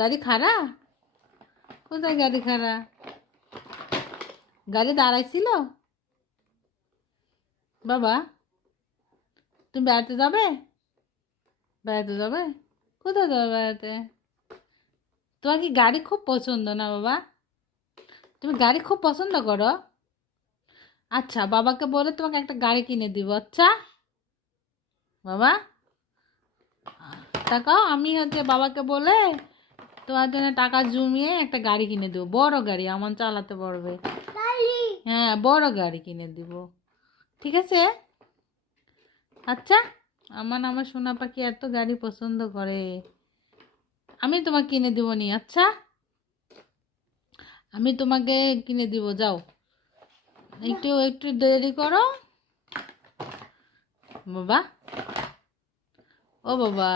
গাড়ি খাড়া? কোথায় গাড়ি খাড়া? গাড়ি দাঁড়াইছিল? বাবা, তুমি বেড়াতে যাবে? বেড়াতে যাবে? কোথায় যাবে বেড়াতে? তোমার কি গাড়ি খুব পছন্দ না বাবা? তুমি গাড়ি খুব পছন্দ করো? আচ্ছা, বাবাকে বলে তোমাকে একটা গাড়ি কিনে দিব। আচ্ছা বাবা, তাকাও, আমি বাবাকে বলে তোমার জন্য টাকা জমিয়ে একটা গাড়ি কিনে দেবো, বড় গাড়ি, আমার চালাতে পারবে। হ্যাঁ, বড় গাড়ি কিনে দিব। ঠিক আছে? আচ্ছা, আমার সোনা পাখি এত গাড়ি পছন্দ করে, আমি তোমাকে কিনে দিব নি। আচ্ছা, আমি তোমাকে কিনে দিব, যাও, একটু একটু দেরি করো বাবা। ও বাবা,